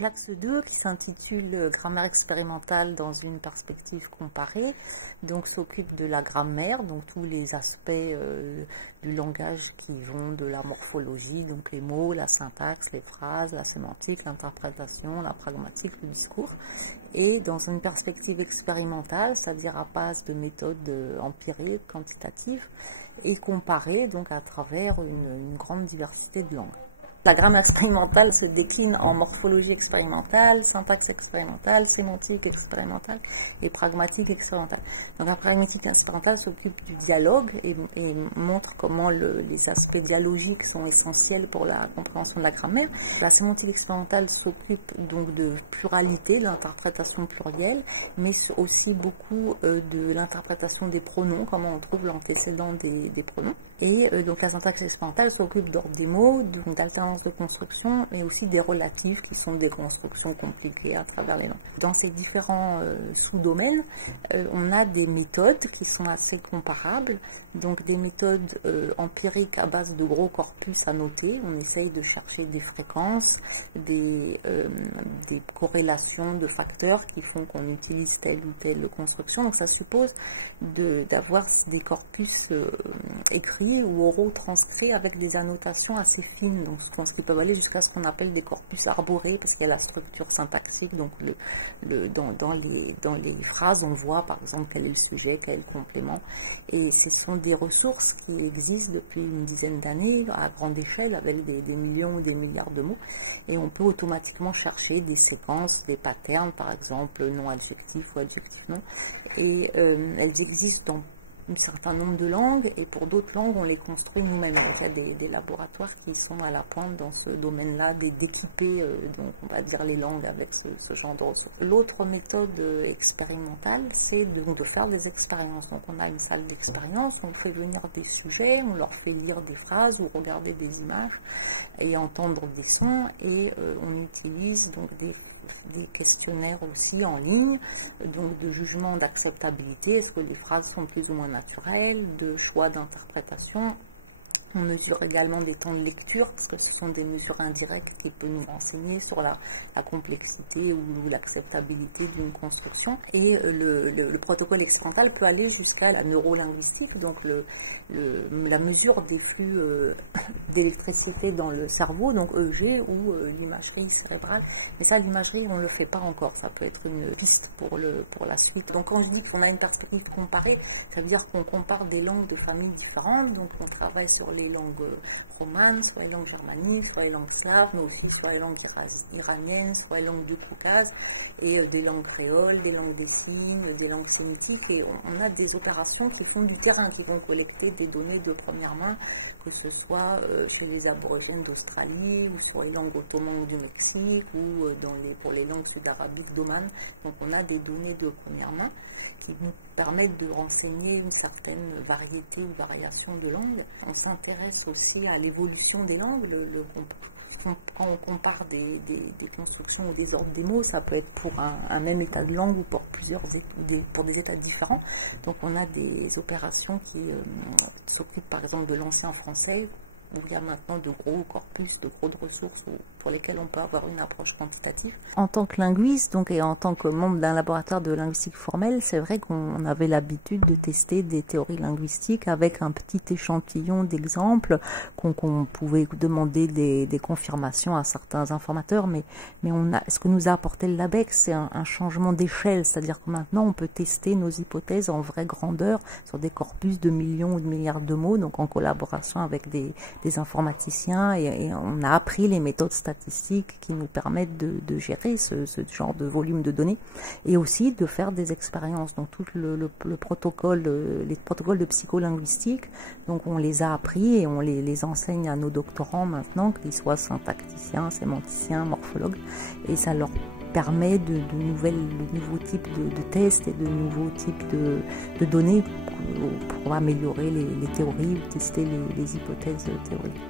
Donc l'axe 2 qui s'intitule Grammaire expérimentale dans une perspective comparée, donc s'occupe de la grammaire, donc tous les aspects du langage qui vont de la morphologie, donc les mots, la syntaxe, les phrases, la sémantique, l'interprétation, la pragmatique, le discours, et dans une perspective expérimentale, c'est-à-dire à base de méthodes empiriques, quantitatives, et comparées donc à travers une grande diversité de langues. La grammaire expérimentale se décline en morphologie expérimentale, syntaxe expérimentale, sémantique expérimentale et pragmatique expérimentale. Donc la pragmatique expérimentale s'occupe du dialogue et montre comment les aspects dialogiques sont essentiels pour la compréhension de la grammaire. La sémantique expérimentale s'occupe donc de pluralité, de l'interprétation plurielle, mais aussi beaucoup de l'interprétation des pronoms, comment on trouve l'antécédent des pronoms. Et donc la syntaxe expérimentale s'occupe d'ordre des mots, donc d'alternance de construction, mais aussi des relatifs qui sont des constructions compliquées à travers les langues. Dans ces différents sous-domaines, on a des méthodes qui sont assez comparables, donc des méthodes empiriques à base de gros corpus à noter. On essaye de chercher des fréquences, des corrélations de facteurs qui font qu'on utilise telle ou telle construction. Donc ça suppose d'avoir des corpus écrits ou oraux transcrits avec des annotations assez fines, donc ce qui peuvent aller jusqu'à ce qu'on appelle des corpus arborés, parce qu'il y a la structure syntaxique, donc dans les phrases on voit par exemple quel est le sujet, quel est le complément, et ce sont des ressources qui existent depuis une dizaine d'années à grande échelle avec des millions ou des milliards de mots, et on peut automatiquement chercher des séquences, des patterns par exemple non adjectifs ou adjectifs non, et elles existent dans un certain nombre de langues, et pour d'autres langues on les construit nous-mêmes. Il y a des laboratoires qui sont à la pointe dans ce domaine-là, d'équiper donc on va dire les langues avec ce genre de ressources. L'autre méthode expérimentale, c'est de faire des expériences. Donc on a une salle d'expérience, on fait venir des sujets, on leur fait lire des phrases ou regarder des images et entendre des sons, et on utilise donc des questionnaires aussi en ligne, donc de jugement d'acceptabilité, est-ce que les phrases sont plus ou moins naturelles, de choix d'interprétation. On mesure également des temps de lecture, parce que ce sont des mesures indirectes qui peuvent nous renseigner sur la complexité ou l'acceptabilité d'une construction. Et le protocole expérimental peut aller jusqu'à la neurolinguistique, donc la mesure des flux d'électricité dans le cerveau, donc EEG, ou l'imagerie cérébrale. Mais ça, l'imagerie, on ne le fait pas encore. Ça peut être une piste pour la suite. Donc quand je dis qu'on a une perspective comparée, ça veut dire qu'on compare des langues de familles différentes. Donc on travaille sur les langues romanes, soit les langues germaniques, soit les langues slaves, mais aussi soit les langues iraniennes, soit les langues du Caucase, et des langues créoles, des langues des signes, des langues sémitiques. Et on a des opérations qui font du terrain, qui vont collecter des données de première main, que ce soit chez les aborigènes d'Australie, ou sur les langues ottomanes du Mexique, ou pour les langues sud-arabiques d'Oman. Donc on a des données de première main qui nous permettent de renseigner une certaine variété ou variation de langues. On s'intéresse aussi à l'évolution des langues. Quand on compare des constructions ou des ordres des mots, ça peut être pour un même état de langue ou pour pour des états différents. Donc on a des opérations qui s'occupent par exemple de l'ancien français, où il y a maintenant de gros corpus, de grosses ressources pour lesquelles on peut avoir une approche quantitative. En tant que linguiste, donc, et en tant que membre d'un laboratoire de linguistique formelle, c'est vrai qu'on avait l'habitude de tester des théories linguistiques avec un petit échantillon d'exemples, qu'on pouvait demander des confirmations à certains informateurs, mais ce que nous a apporté le LabEx, c'est un changement d'échelle, c'est-à-dire que maintenant on peut tester nos hypothèses en vraie grandeur sur des corpus de millions ou de milliards de mots, donc en collaboration avec des informaticiens, et on a appris les méthodes statistiques qui nous permettent de gérer ce genre de volume de données, et aussi de faire des expériences. Donc tout le protocole, les protocoles de psycholinguistique, donc on les a appris et on les enseigne à nos doctorants maintenant, qu'ils soient syntacticiens, sémanticiens, morphologues, et ça leur permet de nouveaux types de tests et de nouveaux types de données pour améliorer les théories ou tester les hypothèses théoriques.